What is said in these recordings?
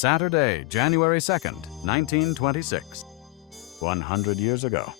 Saturday, January 2nd, 1926. 100 years ago.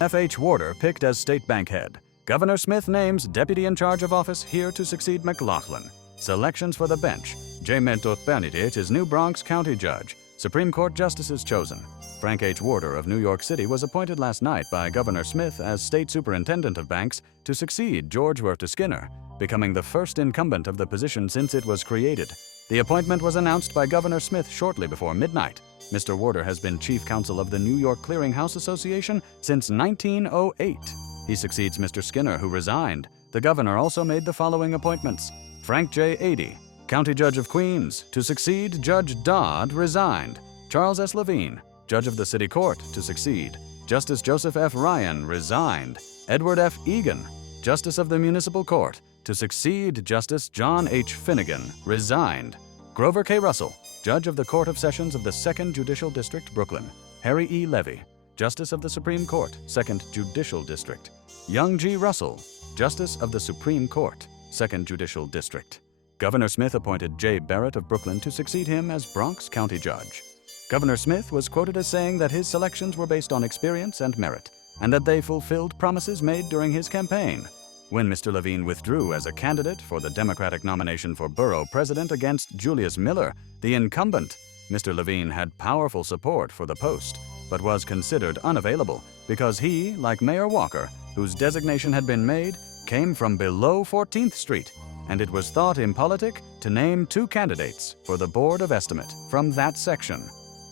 F.H. Warder picked as state bank head. Governor Smith names deputy in charge of office here to succeed McLaughlin. Selections for the bench. J. Mentor Benedict is new Bronx County Judge. Supreme Court Justices chosen. Frank H. Warder of New York City was appointed last night by Governor Smith as State Superintendent of Banks to succeed George Werther Skinner, becoming the first incumbent of the position since it was created. The appointment was announced by Governor Smith shortly before midnight. Mr. Warder has been chief counsel of the New York Clearinghouse Association since 1908. He succeeds Mr. Skinner, who resigned. The governor also made the following appointments. Frank J. Adie, County Judge of Queens, to succeed Judge Dodd, resigned. Charles S. Levine, Judge of the City Court, to succeed. Justice Joseph F. Ryan, resigned. Edward F. Egan, Justice of the Municipal Court, to succeed Justice John H. Finnegan, resigned. Grover K. Russell, Judge of the Court of Sessions of the 2nd Judicial District, Brooklyn. Harry E. Levy, Justice of the Supreme Court, 2nd Judicial District. Young G. Russell, Justice of the Supreme Court, 2nd Judicial District. Governor Smith appointed J. Barrett of Brooklyn to succeed him as Bronx County Judge. Governor Smith was quoted as saying that his selections were based on experience and merit, and that they fulfilled promises made during his campaign. When Mr. Levine withdrew as a candidate for the Democratic nomination for borough president against Julius Miller, the incumbent, Mr. Levine had powerful support for the post, but was considered unavailable because he, like Mayor Walker, whose designation had been made, came from below 14th Street, and it was thought impolitic to name two candidates for the Board of Estimate from that section.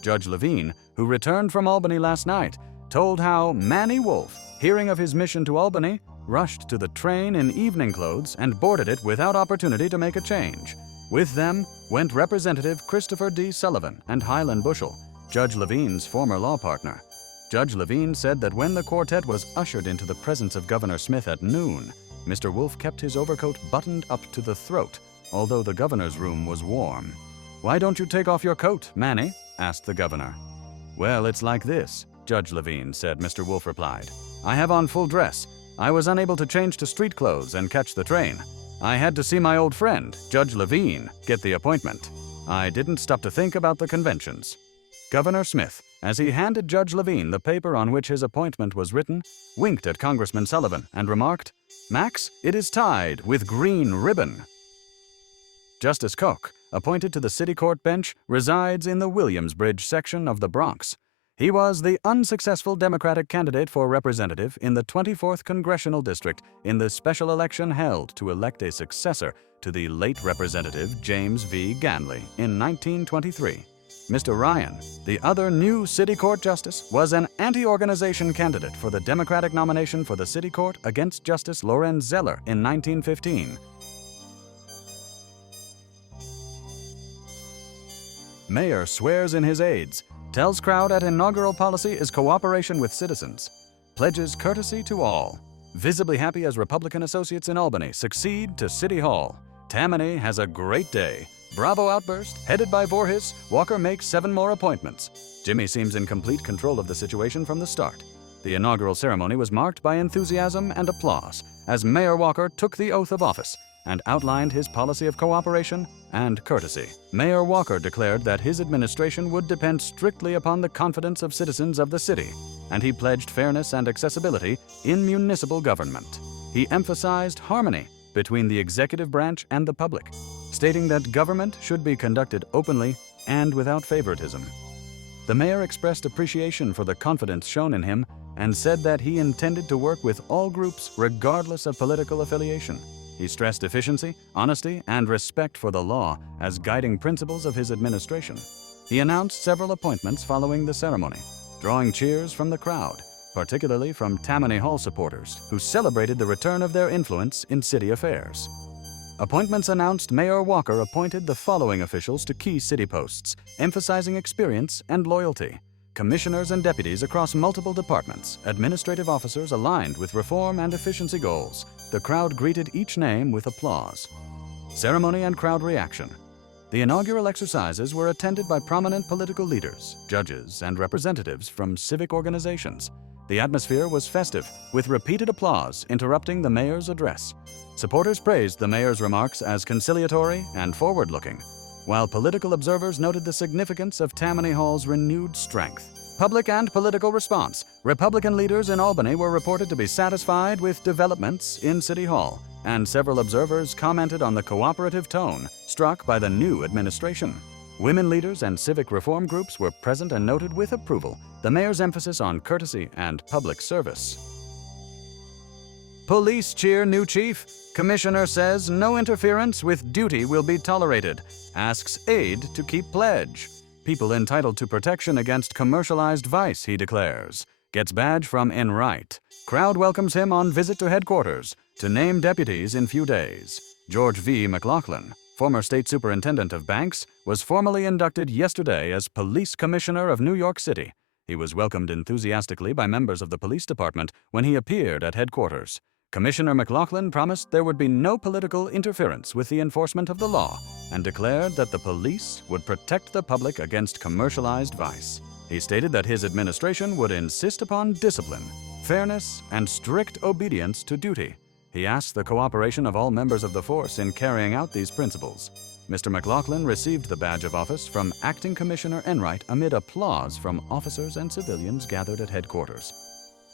Judge Levine, who returned from Albany last night, told how Manny Wolf, hearing of his mission to Albany, rushed to the train in evening clothes and boarded it without opportunity to make a change. With them went Representative Christopher D. Sullivan and Highland Bushell, Judge Levine's former law partner. Judge Levine said that when the quartet was ushered into the presence of Governor Smith at noon, Mr. Wolf kept his overcoat buttoned up to the throat, although the governor's room was warm. "Why don't you take off your coat, Manny?" asked the governor. "Well, it's like this," Judge Levine said. Mr. Wolf replied. "I have on full dress. I was unable to change to street clothes and catch the train. I had to see my old friend, Judge Levine, get the appointment. I didn't stop to think about the conventions." Governor Smith, as he handed Judge Levine the paper on which his appointment was written, winked at Congressman Sullivan and remarked, "Max, it is tied with green ribbon." Justice Koch, appointed to the City Court bench, resides in the Williamsbridge section of the Bronx. He was the unsuccessful Democratic candidate for representative in the 24th Congressional District in the special election held to elect a successor to the late Representative James V. Ganley in 1923. Mr. Ryan, the other new City Court Justice, was an anti-organization candidate for the Democratic nomination for the City Court against Justice Lorenz Zeller in 1915. Mayor swears in his aides. Tells crowd at inaugural policy is cooperation with citizens. Pledges courtesy to all. Visibly happy as Republican associates in Albany succeed to City Hall. Tammany has a great day. Bravo outburst, headed by Voorhis, Walker makes 7 more appointments. Jimmy seems in complete control of the situation from the start. The inaugural ceremony was marked by enthusiasm and applause as Mayor Walker took the oath of office and outlined his policy of cooperation and courtesy. Mayor Walker declared that his administration would depend strictly upon the confidence of citizens of the city, and he pledged fairness and accessibility in municipal government. He emphasized harmony between the executive branch and the public, stating that government should be conducted openly and without favoritism. The mayor expressed appreciation for the confidence shown in him and said that he intended to work with all groups regardless of political affiliation. He stressed efficiency, honesty, and respect for the law as guiding principles of his administration. He announced several appointments following the ceremony, drawing cheers from the crowd, particularly from Tammany Hall supporters who celebrated the return of their influence in city affairs. Appointments announced. Mayor Walker appointed the following officials to key city posts, emphasizing experience and loyalty. Commissioners and deputies across multiple departments, administrative officers aligned with reform and efficiency goals. The crowd greeted each name with applause. Ceremony and crowd reaction. The inaugural exercises were attended by prominent political leaders, judges, and representatives from civic organizations. The atmosphere was festive, with repeated applause interrupting the mayor's address. Supporters praised the mayor's remarks as conciliatory and forward-looking. while political observers noted the significance of Tammany Hall's renewed strength. Public and political response. Republican leaders in Albany were reported to be satisfied with developments in City Hall, and several observers commented on the cooperative tone struck by the new administration. Women leaders and civic reform groups were present and noted with approval the mayor's emphasis on courtesy and public service. Police cheer new chief. Commissioner says no interference with duty will be tolerated. Asks aide to keep pledge. People entitled to protection against commercialized vice, he declares. Gets badge from Enright. Crowd welcomes him on visit to headquarters to name deputies in few days. George V. McLaughlin, former state superintendent of banks, was formally inducted yesterday as police commissioner of New York City. He was welcomed enthusiastically by members of the police department when he appeared at headquarters. Commissioner McLaughlin promised there would be no political interference with the enforcement of the law and declared that the police would protect the public against commercialized vice. He stated that his administration would insist upon discipline, fairness, and strict obedience to duty. He asked the cooperation of all members of the force in carrying out these principles. Mr. McLaughlin received the badge of office from Acting Commissioner Enright amid applause from officers and civilians gathered at headquarters.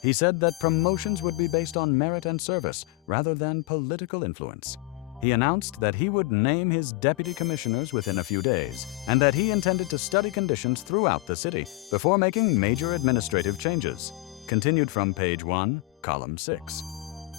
He said that promotions would be based on merit and service rather than political influence. He announced that he would name his deputy commissioners within a few days and that he intended to study conditions throughout the city before making major administrative changes. Continued from page 1, column 6.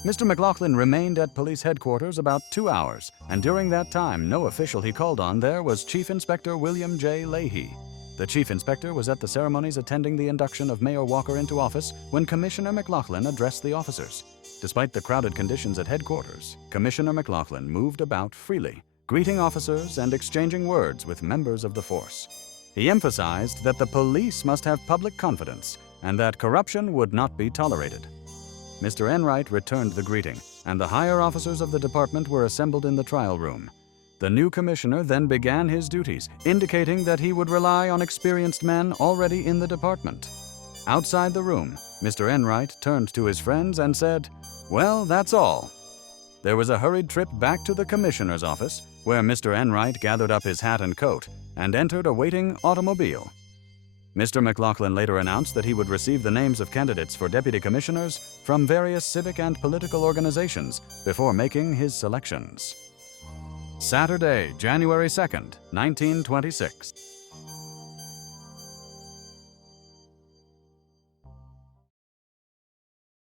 Mr. McLaughlin remained at police headquarters about 2 hours, and during that time, no official he called on there was Chief Inspector William J. Leahy. The chief inspector was at the ceremonies attending the induction of Mayor Walker into office when Commissioner McLaughlin addressed the officers. Despite the crowded conditions at headquarters, Commissioner McLaughlin moved about freely, greeting officers and exchanging words with members of the force. He emphasized that the police must have public confidence and that corruption would not be tolerated. Mr. Enright returned the greeting, and the higher officers of the department were assembled in the trial room. The new commissioner then began his duties, indicating that he would rely on experienced men already in the department. Outside the room, Mr. Enright turned to his friends and said, "Well, that's all." There was a hurried trip back to the commissioner's office, where Mr. Enright gathered up his hat and coat and entered a waiting automobile. Mr. McLaughlin later announced that he would receive the names of candidates for deputy commissioners from various civic and political organizations before making his selections. Saturday, January 2nd, 1926.